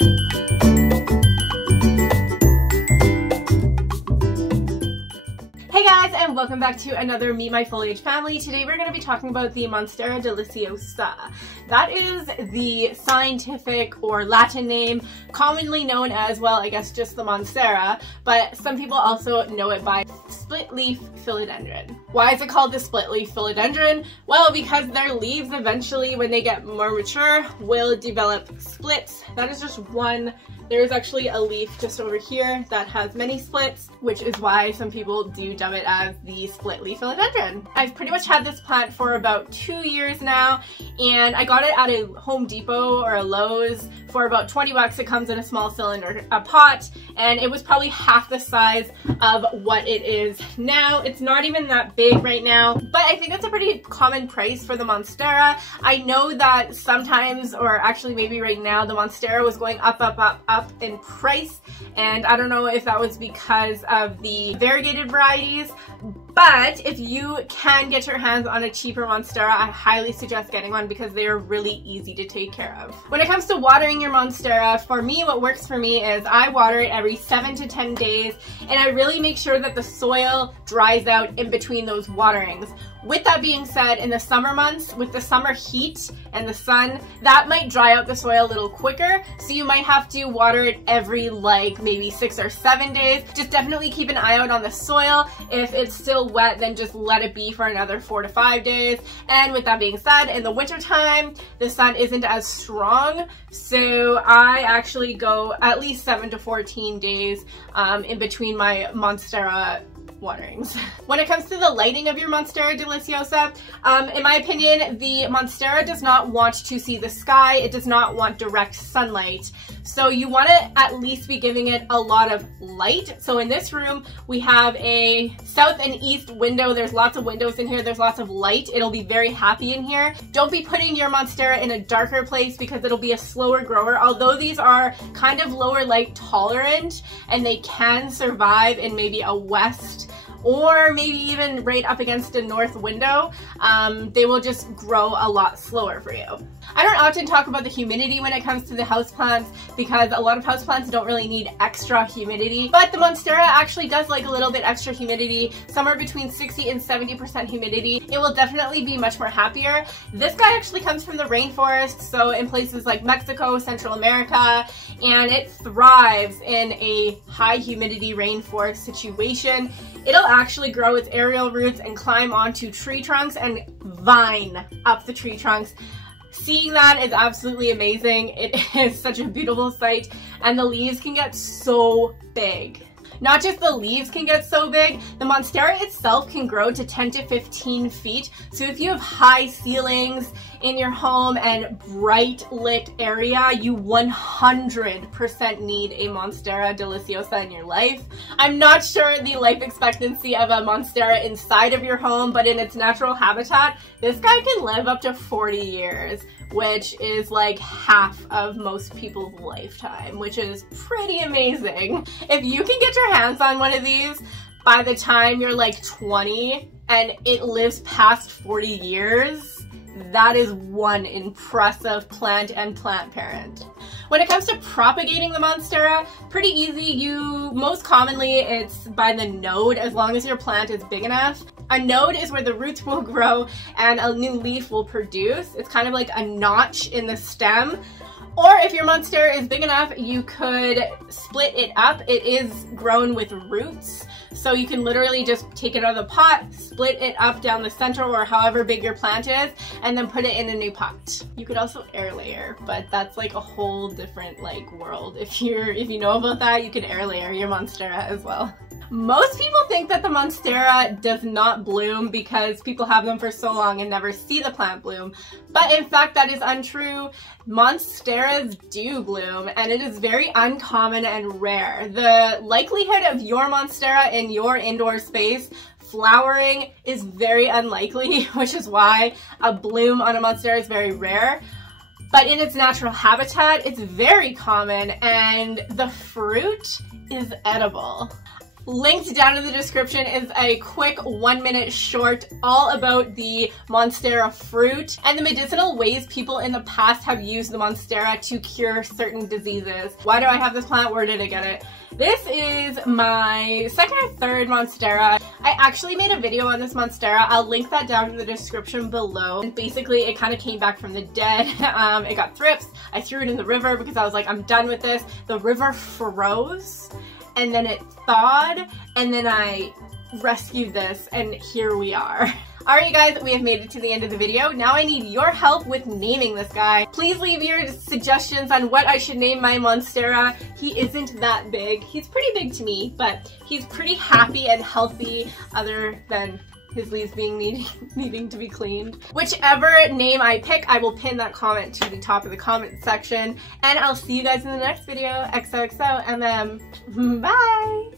Hey guys, and welcome back to another Meet My Foliage Family. Today we're going to be talking about the Monstera Deliciosa. That is the scientific or Latin name, commonly known as, well, I guess just the Monstera, but some people also know it by split leaf philodendron. Why is it called the split leaf philodendron? Well, because their leaves eventually, when they get more mature, will develop splits. That is just one. There's actually a leaf just over here that has many splits, which is why some people do dub it as the split leaf philodendron. I've pretty much had this plant for about 2 years now, and I got it at a Home Depot or a Lowe's for about 20 bucks. It comes in a small cylinder, a pot, and it was probably half the size of what it is now. It's not even that big right now, but I think it's a pretty common price for the Monstera. I know that sometimes, or actually maybe right now, the Monstera was going up in price, and I don't know if that was because of the variegated varieties, but if you can get your hands on a cheaper Monstera, I highly suggest getting one because they are really easy to take care of. When it comes to watering your Monstera, for me, what works for me is I water it every 7 to 10 days, and I really make sure that the soil dries out in between those waterings. With that being said, in the summer months, with the summer heat and the sun, that might dry out the soil a little quicker, so you might have to water it every maybe 6 or 7 days. Just definitely keep an eye out on the soil. If it's still wet, then just let it be for another 4 to 5 days. And with that being said, in the winter time, the sun isn't as strong, so I actually go at least 7 to 14 days in between my Monstera waterings. When it comes to the lighting of your Monstera Deliciosa, in my opinion, the Monstera does not want to see the sky. It does not want direct sunlight. So you want to at least be giving it a lot of light. So in this room, we have a south and east window. There's lots of windows in here. There's lots of light. It'll be very happy in here. Don't be putting your Monstera in a darker place because it'll be a slower grower. Although these are kind of lower light tolerant and they can survive in maybe a west or maybe even right up against a north window, they will just grow a lot slower for you. I don't often talk about the humidity when it comes to the houseplants because a lot of houseplants don't really need extra humidity, but the Monstera actually does like a little bit extra humidity, somewhere between 60 and 70% humidity. It will definitely be much more happier. This guy actually comes from the rainforest, so in places like Mexico, Central America, and it thrives in a high humidity rainforest situation. It'll actually grow its aerial roots and climb onto tree trunks and vine up the tree trunks. Seeing that is absolutely amazing. It is such a beautiful sight, and the leaves can get so big. Not just the leaves can get so big, the Monstera itself can grow to 10 to 15 feet. So if you have high ceilings in your home and bright lit area, you 100% need a Monstera Deliciosa in your life. I'm not sure the life expectancy of a Monstera inside of your home, but in its natural habitat, this guy can live up to 40 years, which is like half of most people's lifetime, which is pretty amazing. If you can get your hands on one of these by the time you're like 20 and it lives past 40 years, that is one impressive plant and plant parent. When it comes to propagating the Monstera, pretty easy. Most commonly it's by the node, as long as your plant is big enough. A node is where the roots will grow and a new leaf will produce. It's kind of like a notch in the stem. Or if your Monstera is big enough, you could split it up. It is grown with roots, so you can literally just take it out of the pot, split it up down the center or however big your plant is, and then put it in a new pot. You could also air layer, but that's like a whole different world. If you know about that, you could air layer your Monstera as well. Most people think that the Monstera does not bloom because people have them for so long and never see the plant bloom. But in fact, that is untrue. Monsteras do bloom, and it is very uncommon and rare. The likelihood of your Monstera in your indoor space flowering is very unlikely, which is why a bloom on a Monstera is very rare. But in its natural habitat, it's very common, and the fruit is edible. Linked down in the description is a quick 1-minute short all about the Monstera fruit and the medicinal ways people in the past have used the Monstera to cure certain diseases. Why do I have this plant? Where did I get it? This is my second or third Monstera. I actually made a video on this Monstera. I'll link that down in the description below. And basically, it kind of came back from the dead. It got thrips. I threw it in the river because I was like, I'm done with this. The river froze and then it thawed and then I rescued this and here we are. Alright guys, we have made it to the end of the video. Now I need your help with naming this guy. Please leave your suggestions on what I should name my Monstera. He isn't that big. He's pretty big to me, but he's pretty happy and healthy other than his leaves being needing to be cleaned. Whichever name I pick, I will pin that comment to the top of the comment section. And I'll see you guys in the next video. XOXO and then bye!